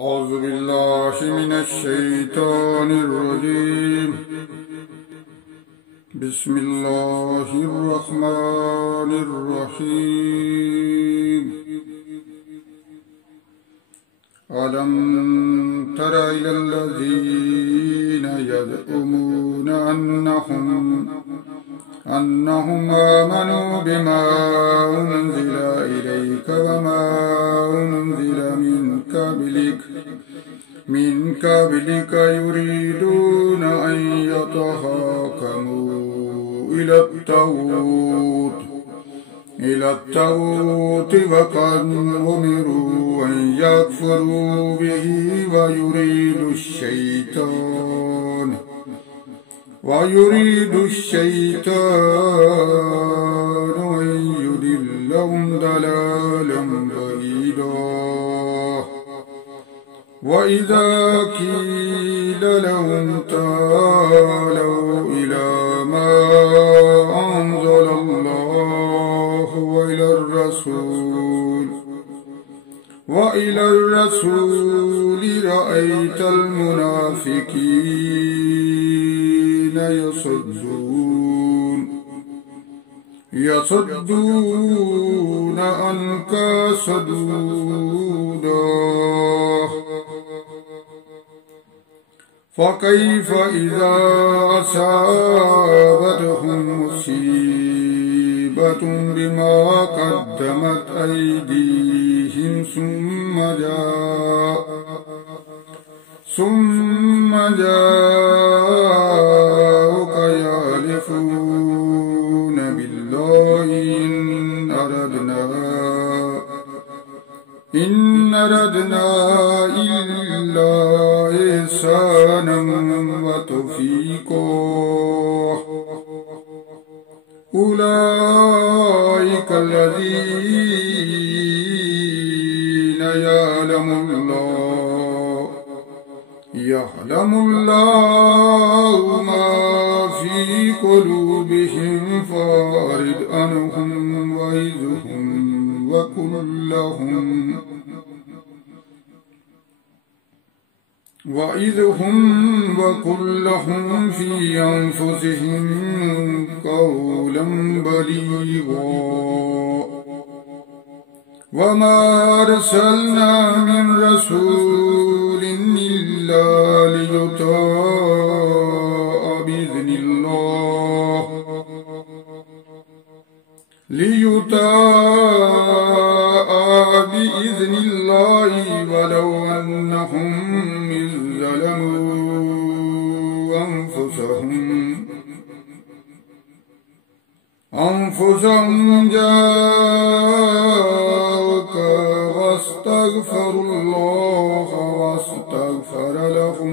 أعوذ بالله من الشيطان الرجيم. بسم الله الرحمن الرحيم. ألم تر إلى الذين يزعمون أنهم آمنوا بما أنزل إليك وما أنزل من قبلك يريدون أن يتحاكموا إلى الطاغوت وقد أمروا أن يكفروا به ويريد الشيطان أن يضلهم ضلالا بعيدا. وإذا قيل لهم تعالوا إلى ما أنزل الله وإلى الرسول رأيت المنافقين يصدون عنك صدودا. فكيف إذا أصابتهم مصيبة بما قدمت أيديهم ثم جاءوك يحلفون بالله إن أردنا إلا إحسانا وتوفيقا. أولئك الذين يعلم الله ما في قلوبهم فأعرض عنهم وقل لهم في أنفسهم قولا بليغا. وما أرسلنا من رسول إلا ليطاع بإذن الله ولو أنهم إذ ظلموا أنفسهم جاءوك واستغفروا الله واستغفر لهم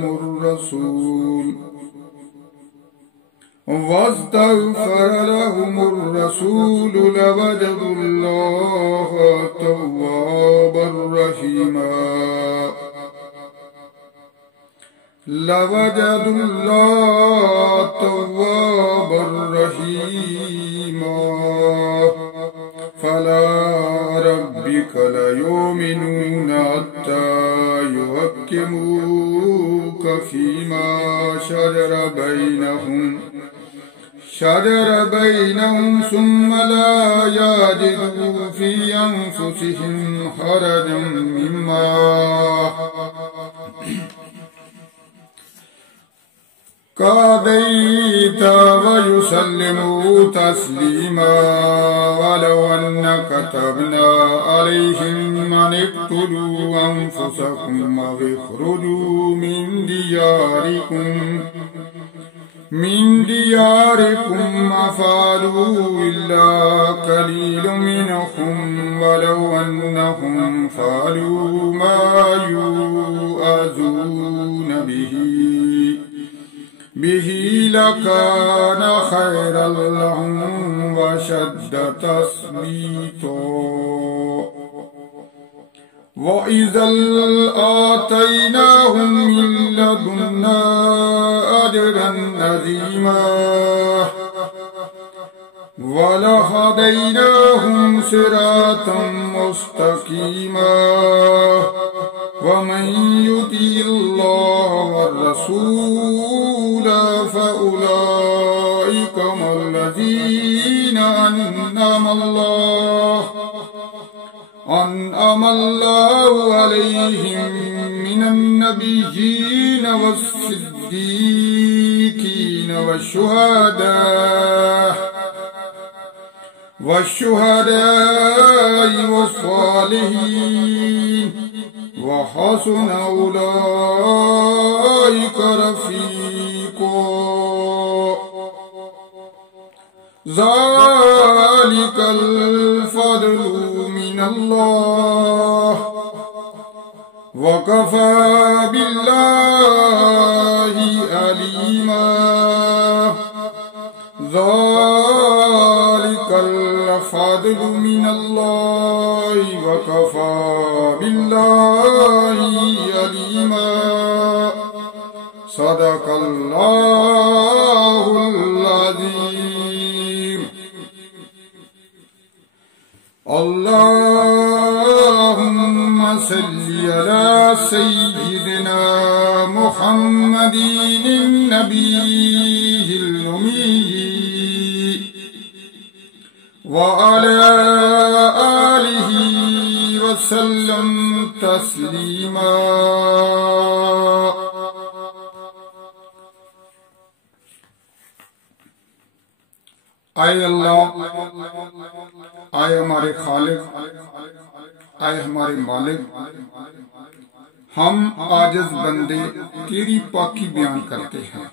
الرسول لوجدوا الله توابا رحيما. فلا ربك ليؤمنون حتى يحكموك فيما شجر بينهم ثم لا يجدوا في أنفسهم حرجا مما قضيت ويسلموا تسليما. ولو أن كتبنا عليهم أن اقتلوا أنفسكم أو اخرجوا من دياركم ما فعلوا إلا قليل منهم. ولو أنهم فعلوا ما يوعظون به لكان خيرا لهم وشد تثبيتا. وإذا آتيناهم من لدنا أجرا عظيما ولهديناهم صراطا مستقيما. ومن أنعم الله عليهم من النبيين والصديقين والشهداء والصالحين وحسن أولئك رفيقا ذلك الفضل من الله وكفى بالله عليما ذلك الفضل من الله وكفى بالله عليما صدق الله العظيم اللهم صل على سيدنا محمد النبي الأمي وعلى آله وسلم تسليما اے اللہ، اے ہمارے خالق، اے ہمارے مالک، ہم عاجز بندے تیری پاکی بیان کرتے ہیں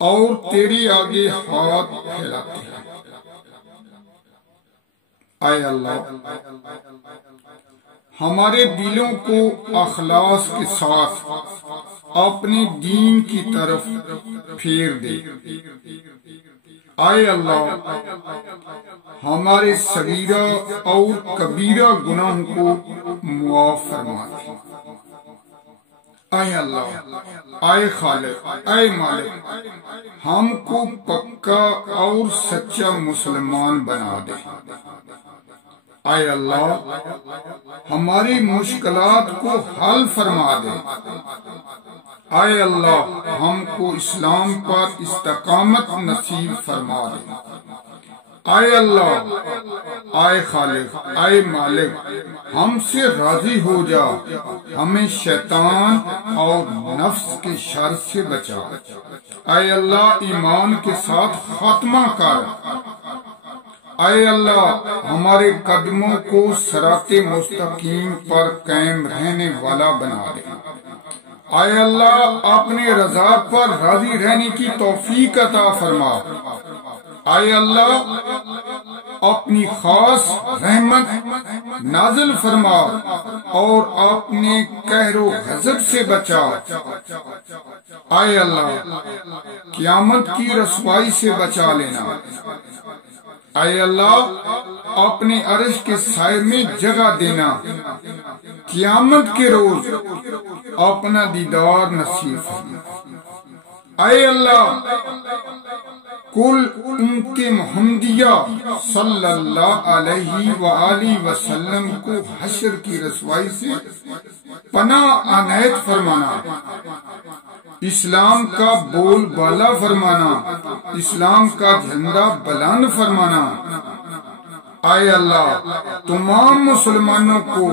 اور تیرے آگے ہاتھ پھیلاتے ہیں۔ اے اللہ، ہمارے دلوں کو اخلاص کے ساتھ اپنے دین کی طرف پھیر دے۔ اے اللہ، ہمارے صغیرہ اور کبیرہ گناہوں کو معاف فرما دے۔ اے اللہ، اے خالق، اے مالک، ہم کو پکا اور سچا مسلمان بنا دے۔ اے اللہ، ہماری مشکلات کو حل فرما دے۔ اے اللہ، ہم کو اسلام پر استقامت نصیب فرما دے۔ اے اللہ، اے خالق، اے مالک، ہم سے راضی ہو جا، ہمیں شیطان اور نفس کے شر سے بچا۔ اے اللہ، ایمان کے ساتھ خاتمہ کر۔ اے اللہ، ہمارے قدموں کو صراط مستقیم پر قائم رہنے والا بنا دے۔ اے اللہ، اپنی رضا پر راضی رہنے کی توفیق عطا فرما۔ اے اللہ، اپنی خاص رحمت نازل فرما اور اپنے قہر و غضب سے بچا۔ اے اللہ، قیامت کی رسوائی سے بچا لینا۔ اے اللہ، اپنے عرش کے سائے میں جگہ دینا۔ قیامت کے روز اپنا دیدار نصیب فرما۔ اے اللہ، کل امت محمدیہ صلی اللہ علیہ وآلہ وسلم کو حشر کی رسوائی سے پناہ عنایت فرمانا، اسلام کا بول بالا فرمانا، اسلام کا جھنڈا بلند فرمانا۔ اے اللہ، تمام مسلمانوں کو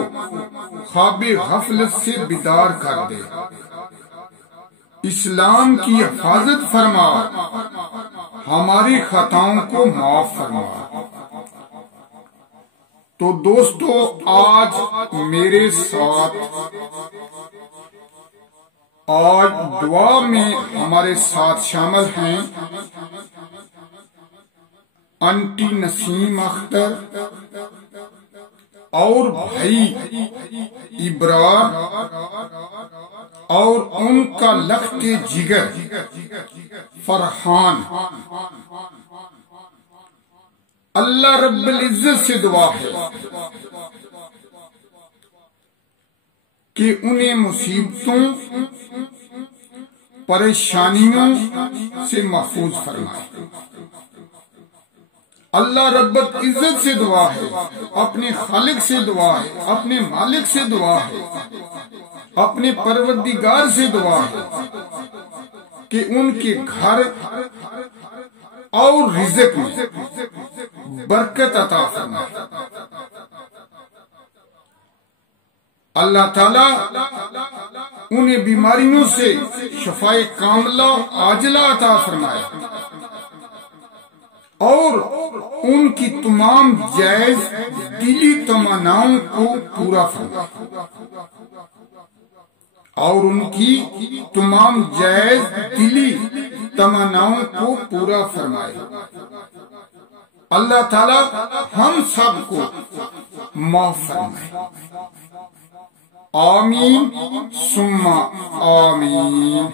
خواب غفلت سے بیدار کر دے، اسلام کی حفاظت فرما، ہماری خطاؤں کو معاف فرما۔ تو دوستو، آج میرے ساتھ دعا میں ہمارے ساتھ شامل ہیں انٹی نسیم اختر اور بھائی ابرار اور ان کا لخت جگر فرحان۔ اللہ رب العزت سے دعا ہے کہ انہیں مصیبتوں پریشانیوں سے محفوظ فرمائے۔ اللہ رب العزت سے دعا ہے، اپنے خالق سے دعا ہے، اپنے مالک سے دعا ہے، اپنے پروردگار سے دعا ہے کہ ان کے گھر اور رزق میں برکت عطا فرمائے۔ اللہ تعالیٰ انہیں بیماریوں سے شفائے کاملہ عاجلہ عطا فرمائے اور ان کی تمام جائز دلی تمناؤں کو پورا فرمائے، اور ان کی تمام جائز دلی تمناؤں کو پورا فرمائے۔ اللہ تعالیٰ ہم سب کو معاف فرمائے۔ آمین ثم آمین۔